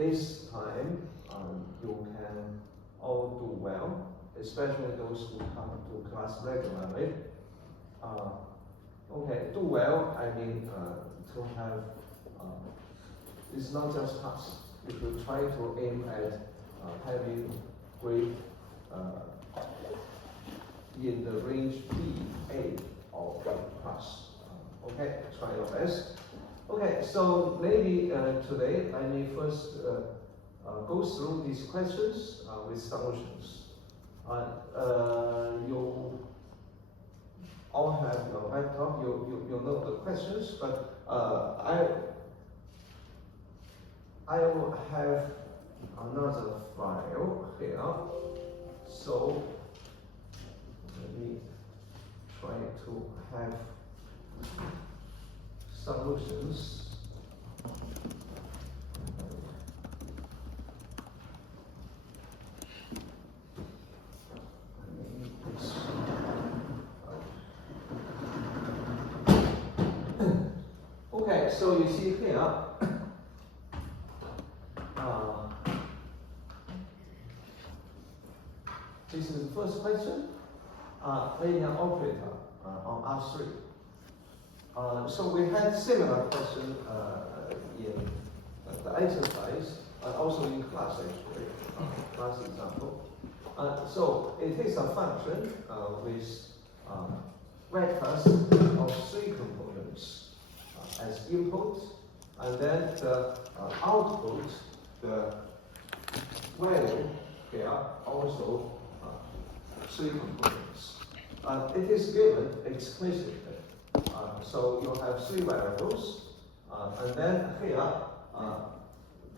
this time you can all do well, especially those who come to class regularly. Okay, do well, I mean to have, it's not just pass. You should try to aim at having grade in the range B, A, or B plus. Okay, try your best. Okay, so maybe today I may first go through these questions with solutions. You all have your laptop, you know the questions, but I will have another file here. So let me try to have solutions. Okay, so you see here, this is the first question, linear operator on R3. So we had similar question in the exercise, also in class actually, class example. So it is a function with vectors of 3 components as input, and then the output, the value here also 3 components. It is given explicitly. So you have 3 variables, and then here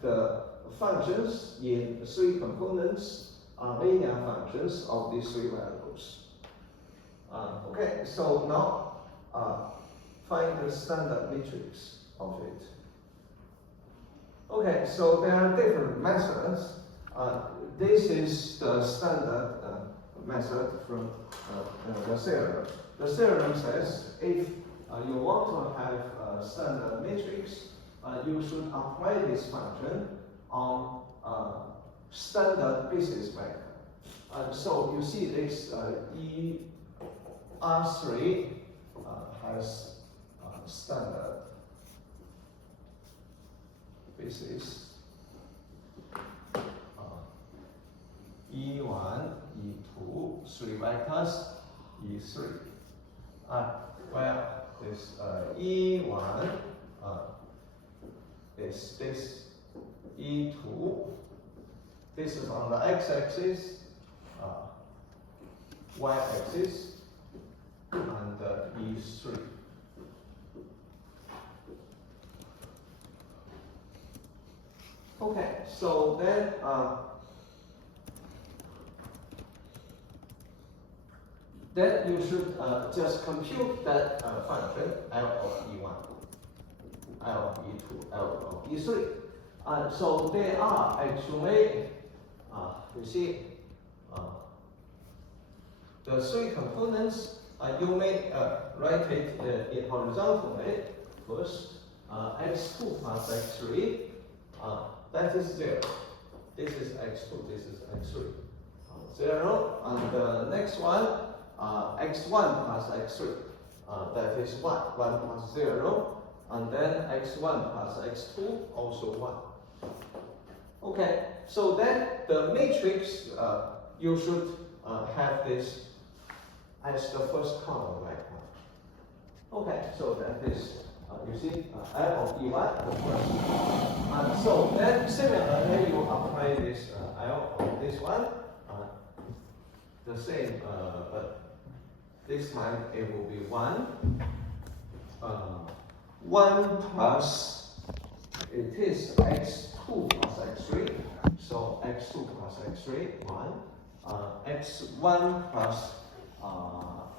the functions in 3 components are linear functions of these 3 variables. Okay, so now find the standard matrix of it. Okay, so there are different methods. This is the standard method from the theorem. The theorem says if you want to have a standard matrix, you should apply this function on standard basis vector. So you see this R3 has standard basis E1, E2, 3 vectors, E3. Where this E1 is this E2. This is on the x-axis, y-axis, and E3. Okay, so then you should just compute that function L of E1, L of E2, L of E3. So they are actually, you see, the 3 components. You may write it horizontally first. X2 plus x3, that is 0. This is x2, this is x3. 0, and the next one, x1 plus x3, that is 1, 1 plus 0, and then x1 plus x2, also 1. Okay, so then the matrix, you should have this as the first column like that. Okay, so that is, you see, L of E1, the first. So then similarly, you apply this L of this one, the same, but this time it will be 1. 1 plus, it is x2 plus x3, so x2 plus x3, 1. X1 plus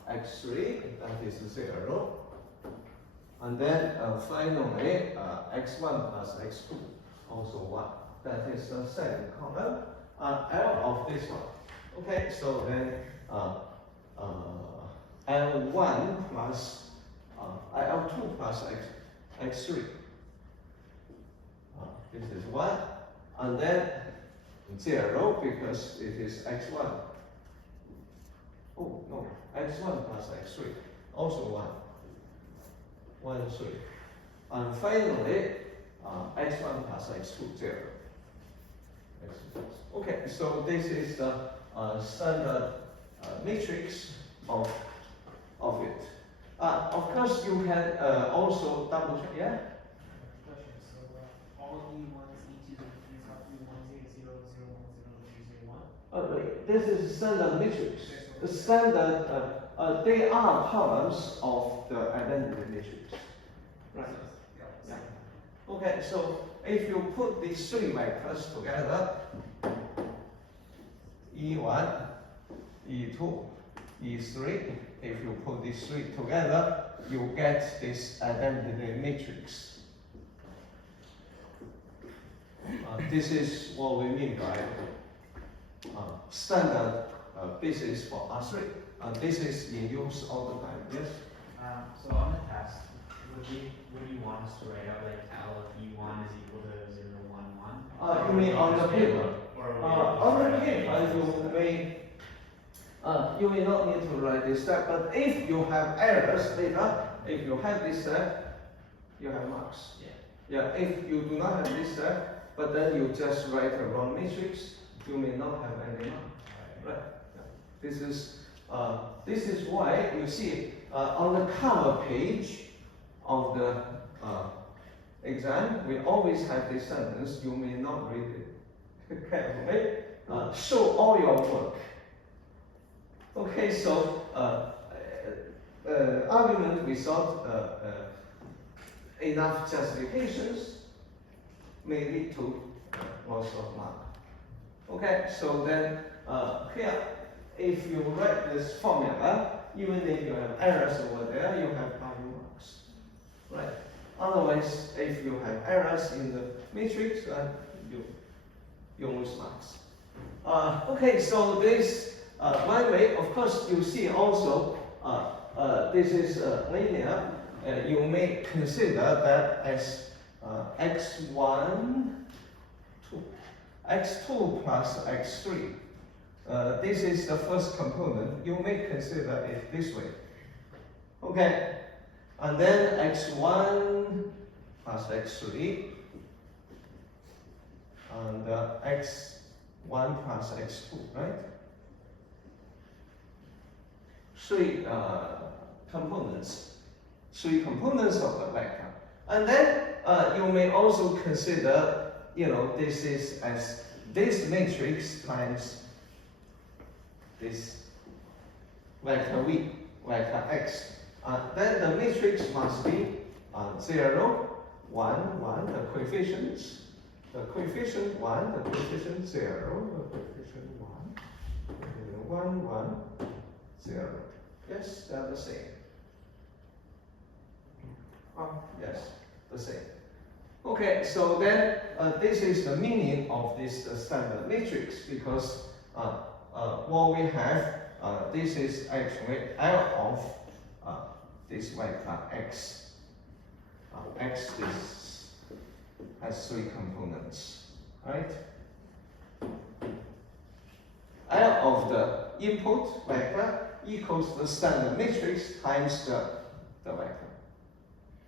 x3, that is 0. And then finally, x1 plus x2, also 1. That is the second column, L of this one. Okay, so then L1 plus L2 plus x3. This is 1. and then 0 because it is x1. Oh no, x1 plus x3, also 1, 1, 3. And finally, x1 plus x2, 0. Okay, so this is the standard matrix of it. Of course, you can also double check, yeah? Question. So all E1s, E2s, and E3s have to be 1, 0, 0, 0, 1, 0, 0, 0, 1. This is standard matrix. The standard, they are columns of the identity matrix. Right? Yeah. Okay, so if you put these three vectors together, E1, E2, E3, if you put these three together, you get this identity matrix. This is what we mean by standard basis for R3. This is in use all the time, yes? So on the test, would you want us to write out like L of E1 is equal to 0, 1, 1? You mean on the paper? Or on the paper, you may not need to write this step, but if you have errors later, if you have this step, you have marks. Yeah, if you do not have this step, but then you just write a wrong matrix, you may not have any mark. Right? Yeah. This is why you see on the cover page of the exam, we always have this sentence, you may not read it carefully. Show all your work. Okay, so argument without enough justifications may lead to loss of mark. Okay, so then here, if you write this formula, even if you have errors over there, you have high marks, right? Otherwise, if you have errors in the matrix, then you lose marks. Okay, so this, by the way, of course, you see also, this is linear. You may consider that as x1, 2, x2 plus x3. This is the first component. You may consider it this way. Okay, and then x1 plus x3, and x1 plus x2, right? Three components of the vector. And then you may also consider, this is as this matrix times this vector v, vector x. Then the matrix must be 0, 1, 1, the coefficients. The coefficient 1, the coefficient 0, the coefficient 1, 1, 0. Yes, they're the same. Yes, the same. Okay, so then this is the meaning of this standard matrix, because what we have, this is actually L of this vector x. X has three components, right? L of the input vector equals the standard matrix times the vector.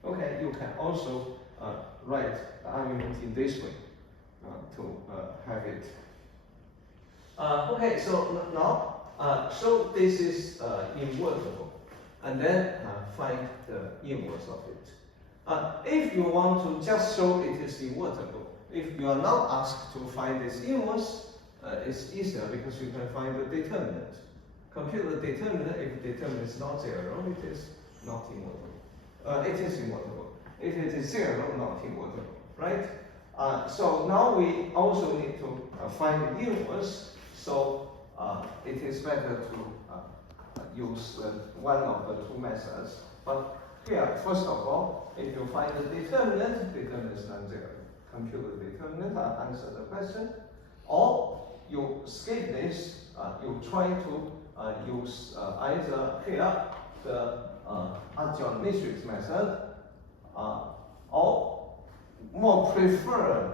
Okay, you can also write the argument in this way to have it. Okay, so now, so this is invertible, and then find the inverse of it. If you want to just show it is invertible, if you are not asked to find this inverse, it's easier because you can find the determinant. Compute the determinant. If the determinant is not 0, it is not invertible. It is invertible. If it is 0, not invertible, right? So now we also need to find the inverse. So it is better to use one of the two methods. But here, first of all, if you find the determinant is non-zero. Compute the determinant and answer the question. Or you skip this, you try to use either here the adjoint matrix method, or more preferred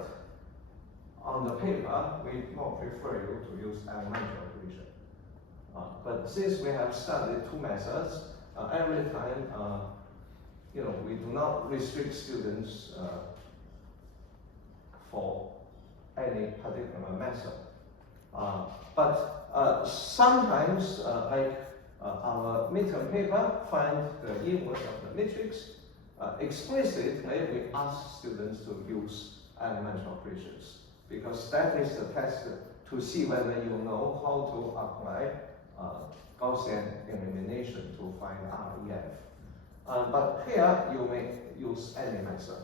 on the paper, we more prefer you to use elementary operation. But since we have studied two methods, every time, we do not restrict students for any particular method. But sometimes, like our midterm paper, find the inverse of the matrix. Explicitly, we ask students to use elementary operations because that is the test to see whether you know how to apply Gaussian elimination to find REF. But here you may use any method.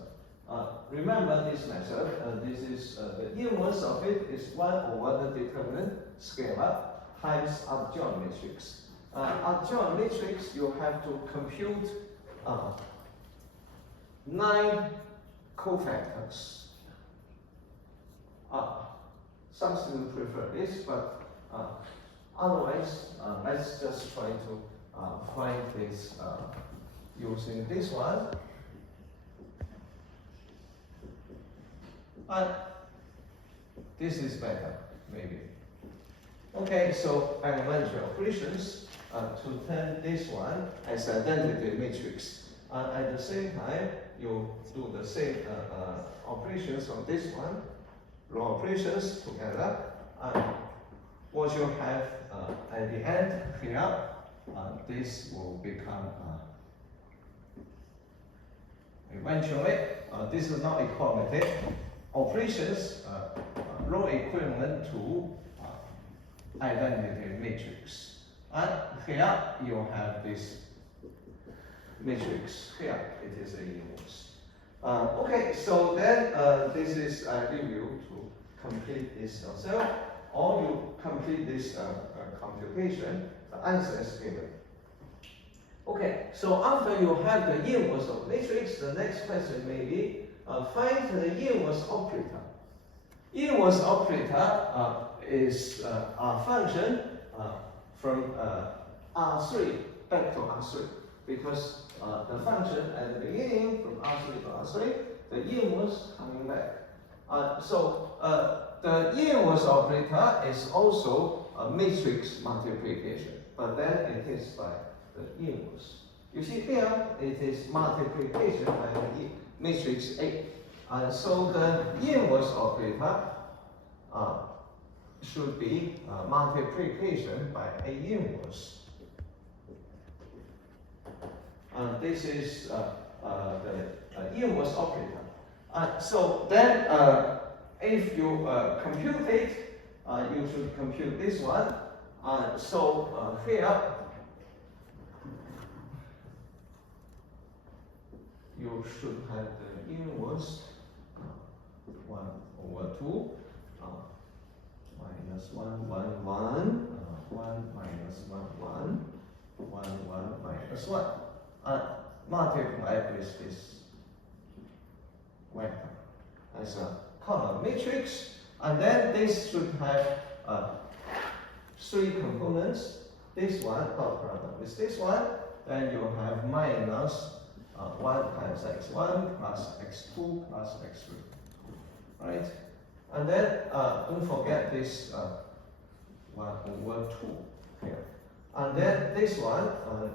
Remember this method, this is the inverse of it is 1 over the determinant scalar times adjoint matrix. Adjoint matrix, you have to compute 9 cofactors. Some students prefer this, but otherwise, let's just try to find this using this one. This is better, maybe. Okay, so elementary operations to turn this one as identity matrix. At the same time, you do the same operations on this one, row operations together. What you have at the end here, this will become eventually, this is not equality. Operations row equivalent to identity matrix. And here you have this matrix. Here it is a inverse. Okay, so then this is I leave you to complete this yourself, or you complete this computation. The answer is given. Okay, so after you have the inverse of matrix, the next question may be find the inverse operator. Inverse operator is a function from R3 back to R3 because the function at the beginning from R3 to R3, the inverse coming back. So the inverse operator is also a matrix multiplication, but then it is by the inverse. You see here, it is multiplication by the matrix A. So the inverse operator should be multiplication by A inverse. This is the inverse operator. So then, if you compute it, you should compute this one. So here, you should have the inverse 1 over 2 minus 1, 1, 1, 1 minus 1, 1, 1, 1 minus 1. Multiply with this vector as a column matrix, and then this should have 3 components. This one dot product with this one, then you have minus 1 times x1 plus x2 plus x3, right? And then don't forget this 1 over 2 here. And then this one,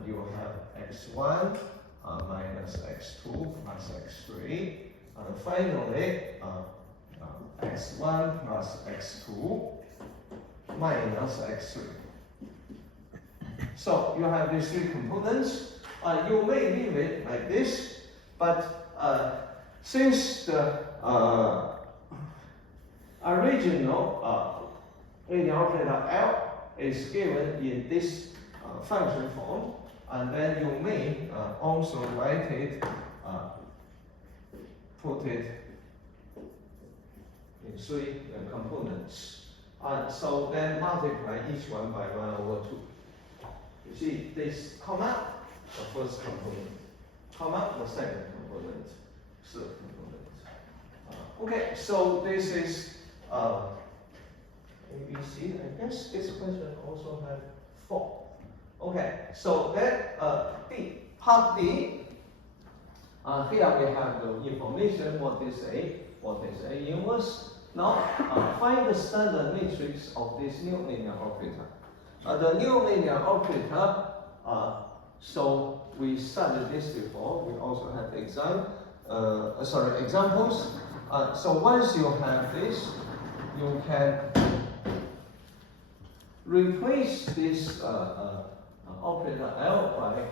you have x1 minus x2 plus x3. And finally, x1 plus x2 minus x3. So you have these 3 components. You may leave it like this, but since the original linear operator L is given in this function form, and then you may also write it, put it in 3 components. So then multiply each one by 1 over 2. You see this comma, the first component, comma, the second component, third component. Okay, so this is ABC. I guess this question also has 4. Okay, so then D, part D. Here we have the information what is A inverse. Now, find the standard matrix of this new linear operator. The new linear operator, so we studied this before. We also have examples. So once you have this, you can replace this operator L by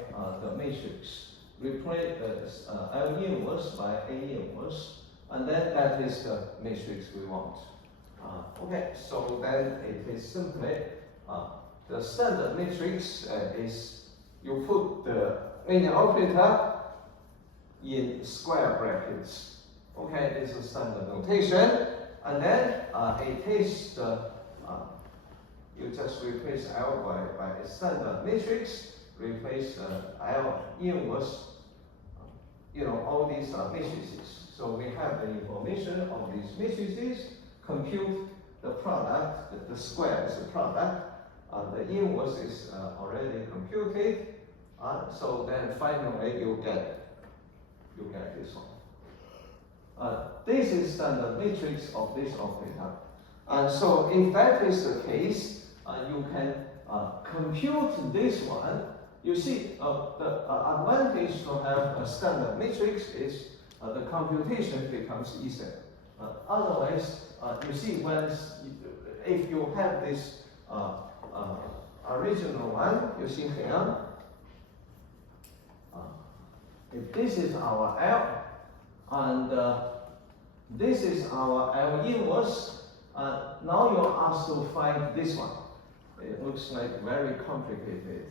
the matrix. Replace L inverse by A inverse, and then that is the matrix we want. Okay, so then it is simply the standard matrix is you put the linear operator in square brackets. Okay, this is standard notation, and then it is the you just replace L by a standard matrix, replace L inverse. All these are matrices. So we have the information of these matrices, compute the product, the square is a product, the inverse is already computed, so then finally you get this one. This is standard matrix of this operator. And so if that is the case, you can compute this one. You see, the advantage to have a standard matrix is the computation becomes easier. Otherwise, you see, if you have this original one, you see here, if this is our L, and this is our L inverse, now you're asked to find this one. It looks like very complicated,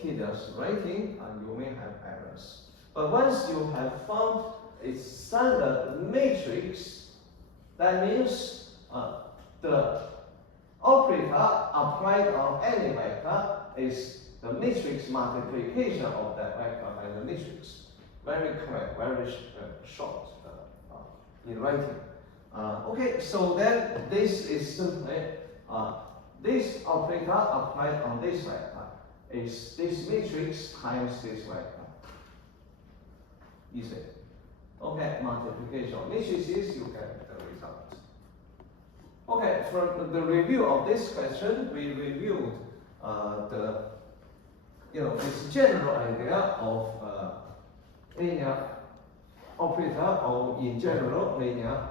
tedious writing, and you may have errors. But once you have found a standard matrix, that means the operator applied on any vector is the matrix multiplication of that vector by the matrix. Very correct, very short in writing. Okay, so then this is simply this operator applied on this vector is this matrix times this vector. Easy. Okay, multiplication of matrices, you get the result. Okay, from the review of this question, we reviewed this general idea of linear operator, or in general linear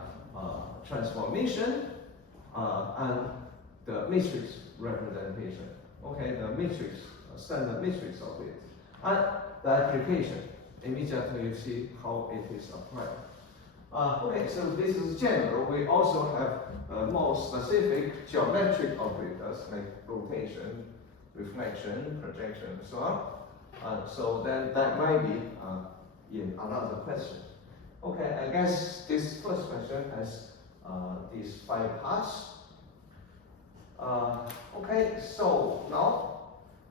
transformation, and the matrix representation. Okay, the matrix, standard matrix of it, and the application. Immediately you see how it is applied. Okay, so this is general. We also have more specific geometric operators like rotation, reflection, projection, and so on. So then that might be in another question. Okay, I guess this first question has these 5 parts. Okay, so now,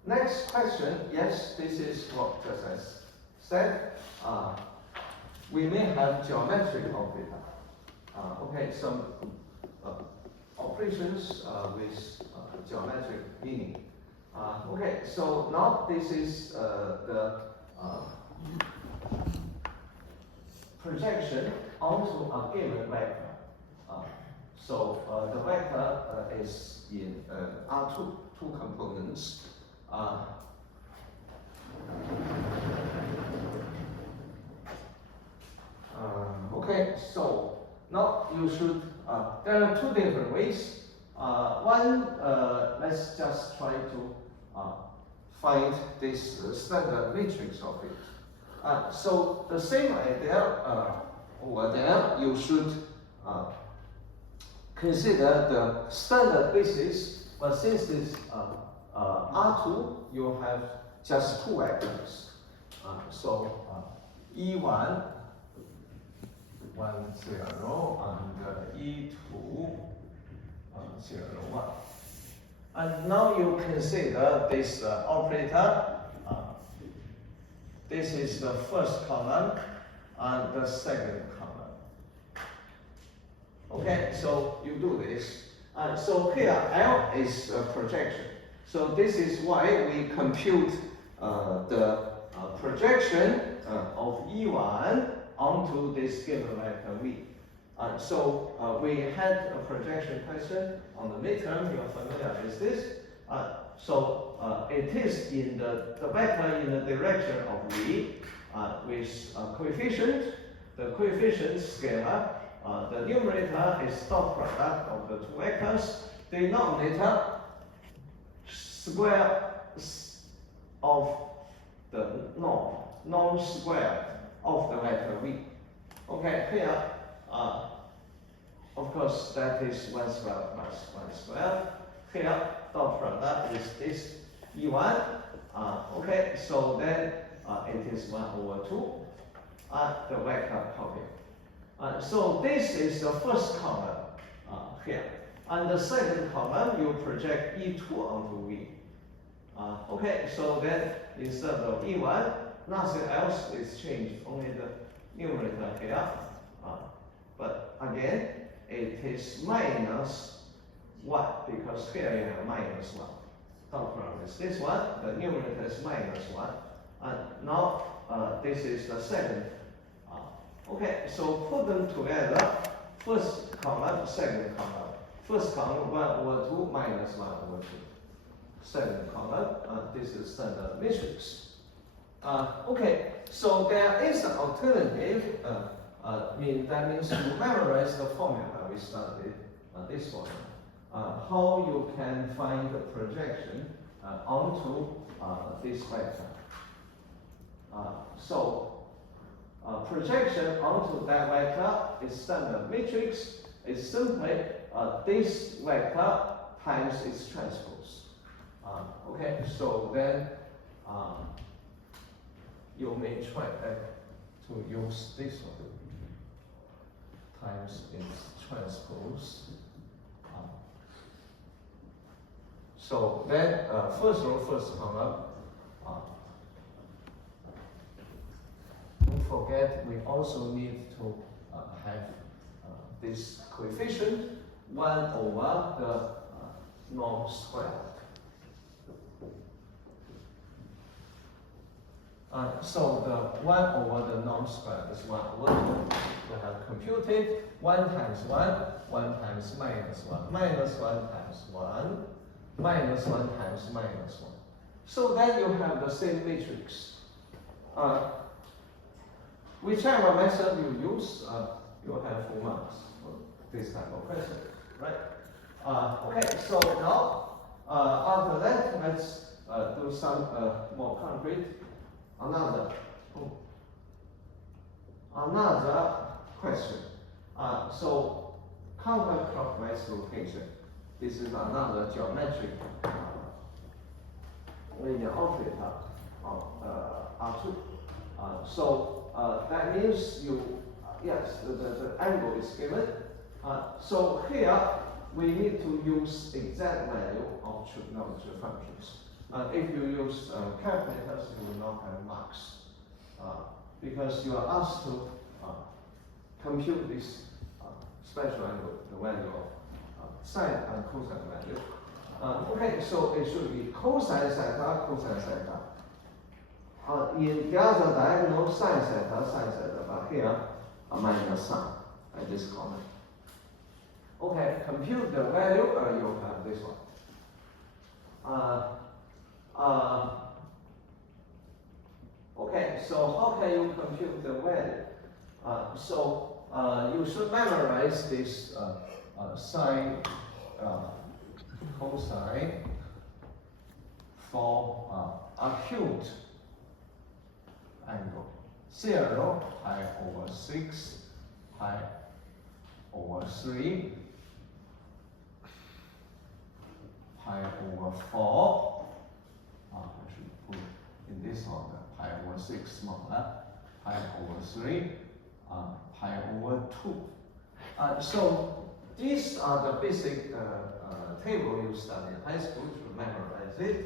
next question, yes, this is what just as said. We may have geometric operator. Okay, some operations with geometric meaning. Okay, so now this is the projection onto a given vector. So the vector is in R2, 2 components. Okay, so now you should, there are 2 different ways. One, let's just try to find this standard matrix of it. So the same idea over there, you should consider the standard basis, but since this R2, you have just 2 vectors. So E1, 1, 0, and E2, 0, 1. And now you consider this operator. This is the first column and the second column. Okay, so you do this. So here L is a projection. So this is why we compute the projection of E1 onto this given vector V. We had a projection question on the midterm, you're familiar with this. It is in the vector in the direction of V with coefficient. The coefficient scalar, the numerator is dot product of the two vectors. Denominator square of the norm square of the vector V. Okay, here, of course, that is 1 square plus 1 square. Here, dot product is this E1. Okay, so then it is 1/2 the vector copy. So this is the first column here. And the second column, you project E2 onto V. Okay, so then instead of E1, nothing else is changed, only the numerator here. But again, it is minus 1, because here you have minus 1. Dot product is this one, the numerator is minus 1. And now this is the second. Okay, so put them together, first column, second column. First column 1/2 minus 1/2. Second column, this is standard matrix. Okay, so there is an alternative. That means you memorize the formula we studied, this formula. How you can find the projection onto this vector. Projection onto that vector is standard matrix. Is simply this vector times its transpose. Okay, so then you may try to use this one times its transpose. So then first row, first column. Don't forget, we also need to have this coefficient 1/, the norm squared. So the 1/, the norm squared is 1/2. We have computed 1 times 1, 1 times minus 1, minus 1 times 1, minus 1 times minus 1. So then you have the same matrix. Whichever method you use, you have full marks for this type of question, right? Okay, so now after that, let's do some more concrete. Another question. So counterclockwise rotation. This is another geometric linear operator of R2. That means yes, the angle is given. So here we need to use exact value of trigonometry functions. If you use calculators, you will not have marks because you are asked to compute this special angle, the value of sine and cosine value. Okay, so it should be cosine theta, cosine theta. In the other diagonal, sine theta, but here a minus sign at this corner. Okay, compute the value, you have this one. Okay, so how can you compute the value? You should memorize this sine, cosine for acute angle. 0, pi over 6, pi over 3, pi over 4. I should put in this order, pi over 6 smaller, pi over 3, pi over 2. So these are the basic table you study in high school to memorize it.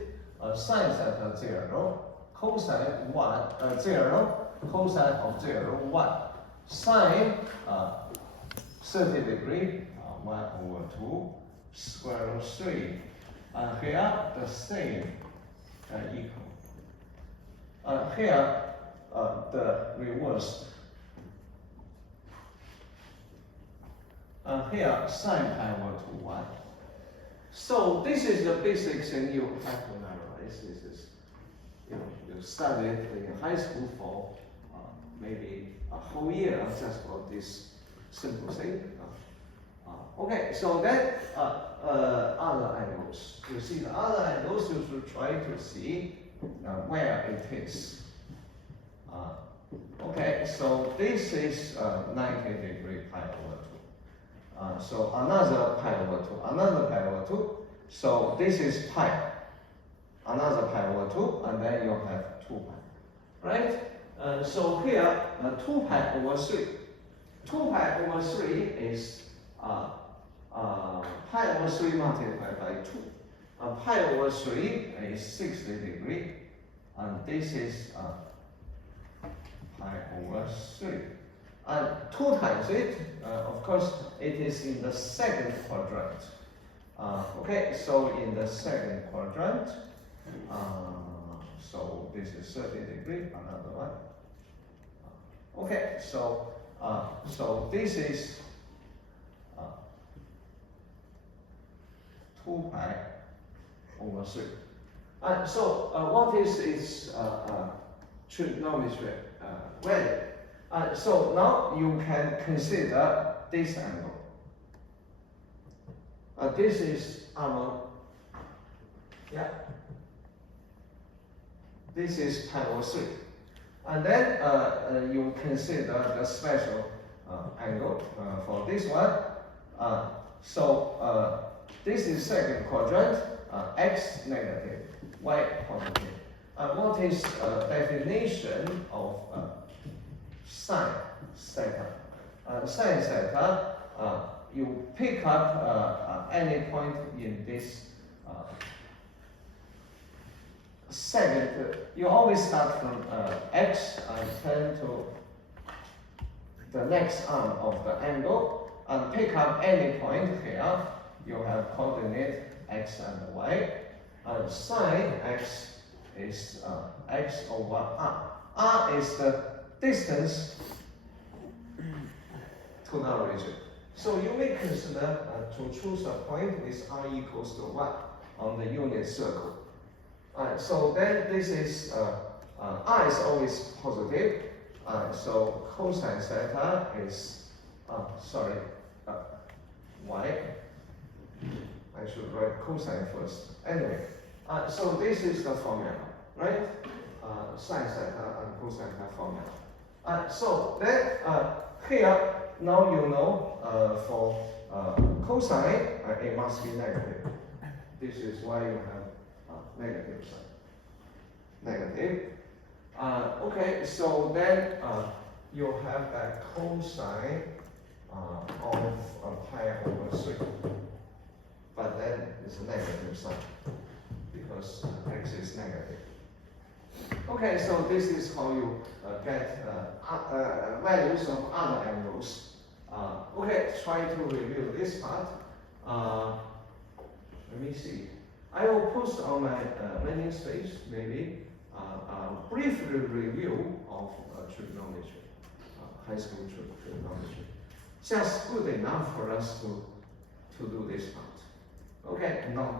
Sine theta 0, cosine 1, 0, cosine of 0, 1. Sine 30 degree, 1/2, square root 3. Here the same equal. Here the reversed. here sine pi over 2y. So this is the basic thing you have to memorize. This is, you studied in high school for maybe a whole year just for this simple thing. Okay, so then other angles. You see the other angles, you should try to see where it is. Okay, so this is 90 degree pi over 2. So another pi over 2, another pi over 2. So this is pi, another pi over 2, and then you have 2 pi. Right? So here, 2 pi over 3. 2 pi over 3 is pi over 3 multiplied by 2. Pi over 3 is 60 degree, and this is pi over 3. And 2 times it, of course, it is in the second quadrant. Okay, so in the second quadrant, so this is 30 degree, another one. Okay, so this is 2 pi over 3. And so what is its trigonometry value? So now you can consider this angle. This is R1. Yeah. This is pi over 3. And then you consider the special angle for this one. This is second quadrant, x negative, y positive. What is definition of sine theta? Sine theta, you pick up any point in this second, you always start from x and turn to the next arm of the angle and pick up any point here. You have coordinate x and y, and sine x is x over r. R is the distance to the origin. So you may consider to choose a point with r equals to 1 on the unit circle. So then this is, r is always positive, so cosine theta is, y. I should write cosine first. Anyway, so this is the formula, right? Sine theta and cosine theta formula. So then here, now you know for cosine, it must be negative. This is why you have negative sign. Negative. Okay, so then you have that cosine of pi over 3. But then it's a negative sign because x is negative. Okay, so this is how you get values of other angles. Okay, try to review this part. Let me see. I will post on my landing page maybe a brief review of trigonometry, high school trigonometry. Just good enough for us to do this part. Okay, not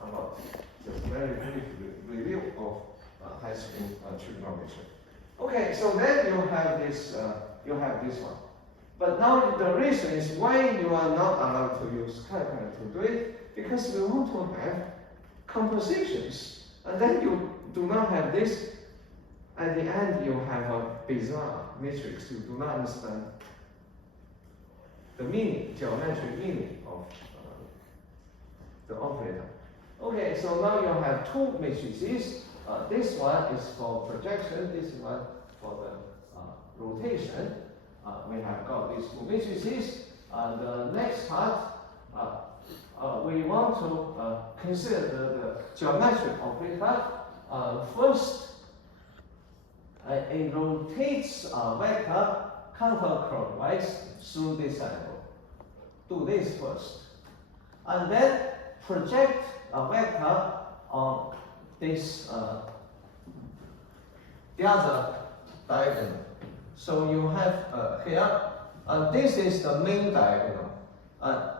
a lot. Just very brief review of high school trigonometry. Okay, so then you have this one. But now the reason is why you are not allowed to use calculator to do it, because we want to have compositions. And then you do not have this. At the end, you have a bizarre matrix. You do not understand the meaning, geometric meaning of the operator. Okay, so now you have two matrices. This one is for projection, this one for the rotation. We have got these two matrices. The next part, we want to consider the geometric operator. First, it rotates a vector counterclockwise through this angle. Do this first. And then project a vector on this, the other diagonal. So you have here This is the main diagonal.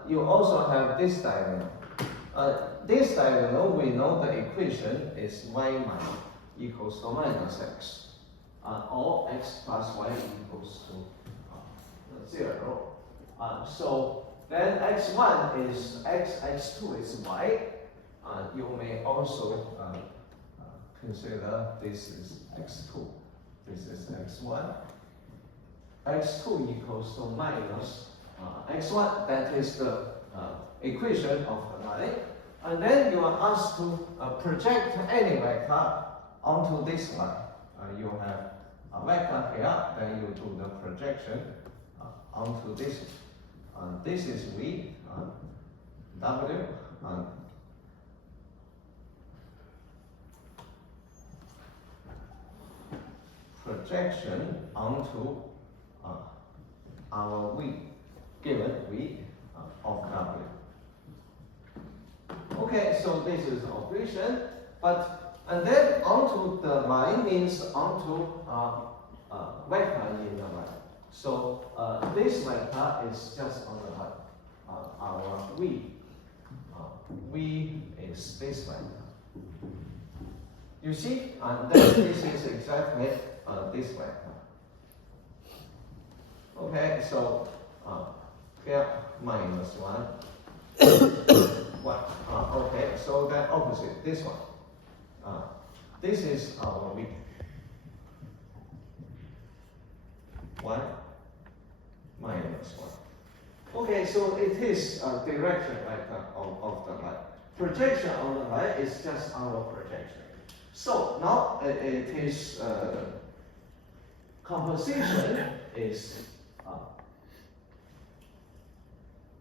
You also have this diagonal. This diagonal, we know the equation is y minus equals to minus x, or x plus y equals to 0. So then x1 is x, x2 is y. You may also consider this is x2, this is x1. x2 equals to minus x1, that is the equation of the line. And then you are asked to project any vector onto this line. You have a vector here, then you do the projection onto this. This is V, W, projection onto our V, given V of W. Okay, so this is operation, and then onto the line means onto vector in the line. So this vector is just on the line. Our V, V is this vector. You see, and then this is exactly this vector. Okay, so here minus 1. 1. Okay, so then opposite, this one. This is our V. 1 minus 1. Okay, so it is a direction vector of the line. Projection on the line is just our projection. So now it is composition is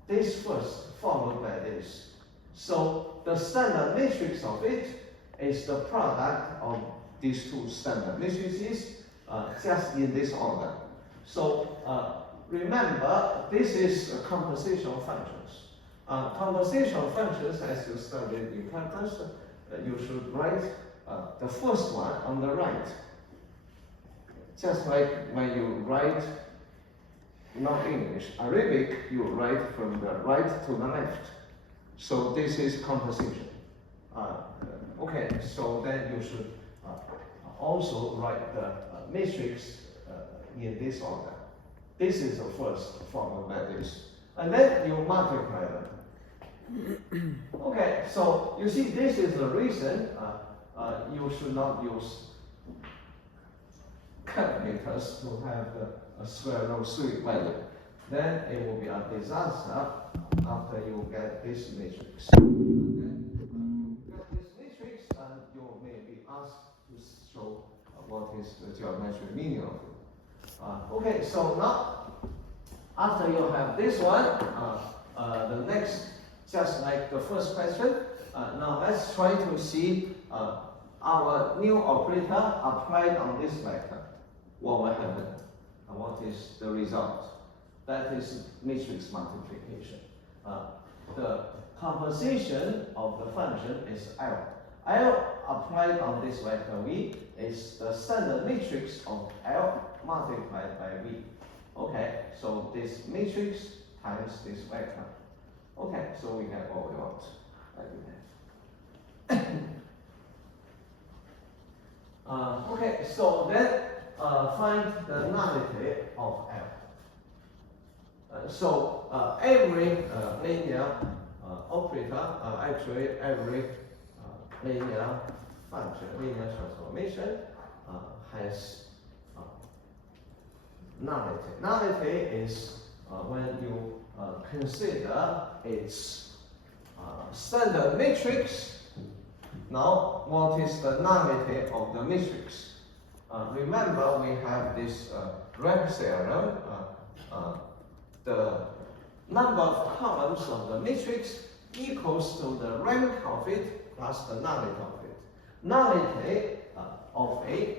this first followed by this. So the standard matrix of it is the product of these two standard matrices just in this order. So remember, this is compositional functions. Compositional functions, as you studied in calculus, you should write the first one on the right. Just like when you write non-English Arabic, you write from the right to the left. So this is composition. Okay, so then you should also write the matrix in this order. This is the first followed by this. And then you multiply them. Okay, so you see this is the reason you should not use calculators to have a square root 3 value. Then it will be a disaster after you get this matrix. Okay? You get this matrix and you may be asked to show what is the geometric meaning of it. Okay, so now after you have this one, the next, just like the first question, now let's try to see our new operator applied on this vector. What will happen? And what is the result? That is matrix multiplication. The composition of the function is L. L applied on this vector V is the standard matrix of L multiplied by V. Okay, so this matrix times this vector. Okay, so we get what we want. Okay, so then find the nullity of L. So every linear operator, actually every linear function, linear transformation has nullity. Nullity is when you consider its standard matrix. Now, what is the nullity of the matrix? Remember, we have this rank theorem. The number of columns of the matrix equals to the rank of it plus the nullity of it. Nullity of A,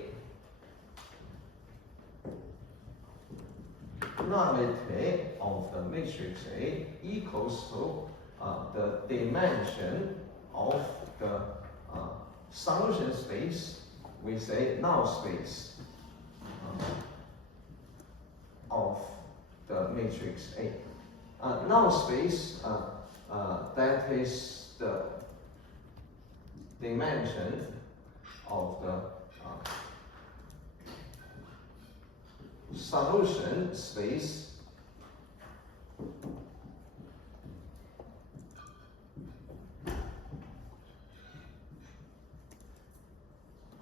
nullity of the matrix A equals to the dimension of the solution space, we say null space of the matrix A. Null space, that is the dimension of the solution space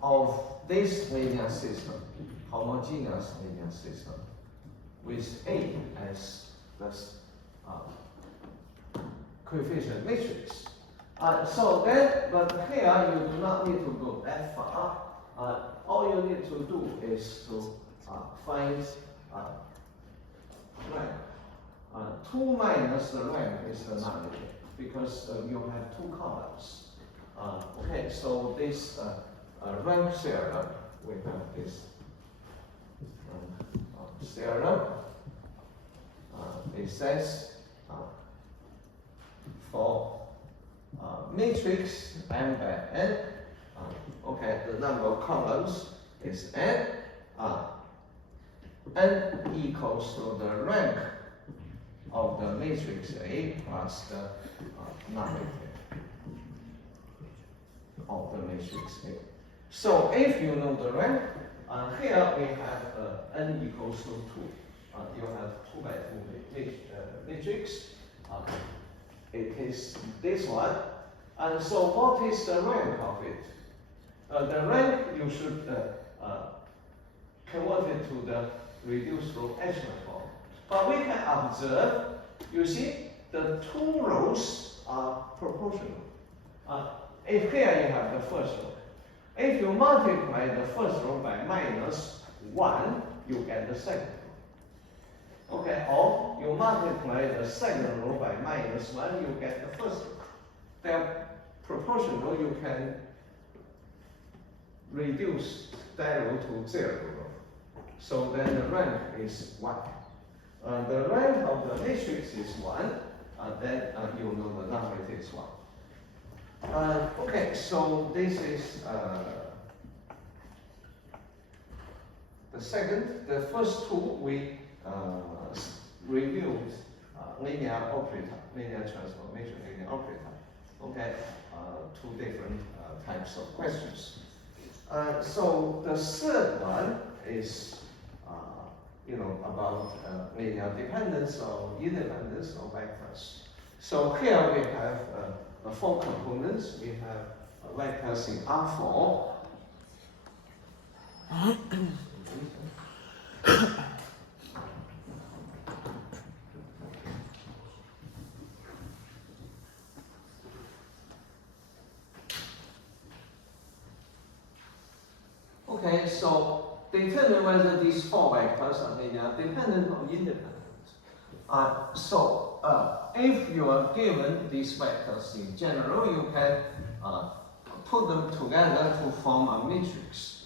of this linear system, homogeneous linear system, with A as the coefficient matrix. So then, but here you do not need to go that far. All you need to do is to find rank. 2 minus the rank is the nullity because you have 2 columns. Okay, so this rank theorem, we have this theorem. It says for matrix m by n, okay, the number of columns is n. N equals to the rank of the matrix A plus the nullity of the matrix A. So if you know the rank, here we have n equals to 2. You have 2 by 2 matrix. It is this one. And so what is the rank of it? The rank you should convert it to the reduced row echelon form. But we can observe, you see, the 2 rows are proportional. If here you have the first row, if you multiply the first row by minus 1, you get the second row. Okay, or you multiply the second row by minus 1, you get the first row. They are proportional, you can reduce that row to 0 row. So then the rank is 1. The rank of the matrix is 1, then you know the number is 1. Okay, so this is the second. The first 2 we reviewed linear operator, linear transformation, linear operator. Okay, 2 different types of questions. So the third one is about linear dependence or independence of vectors. So here we have 4 components. We have vectors in R4. Okay, so determine whether these 4 vectors are linear dependent or independent. If you are given these vectors in general, you can put them together to form a matrix.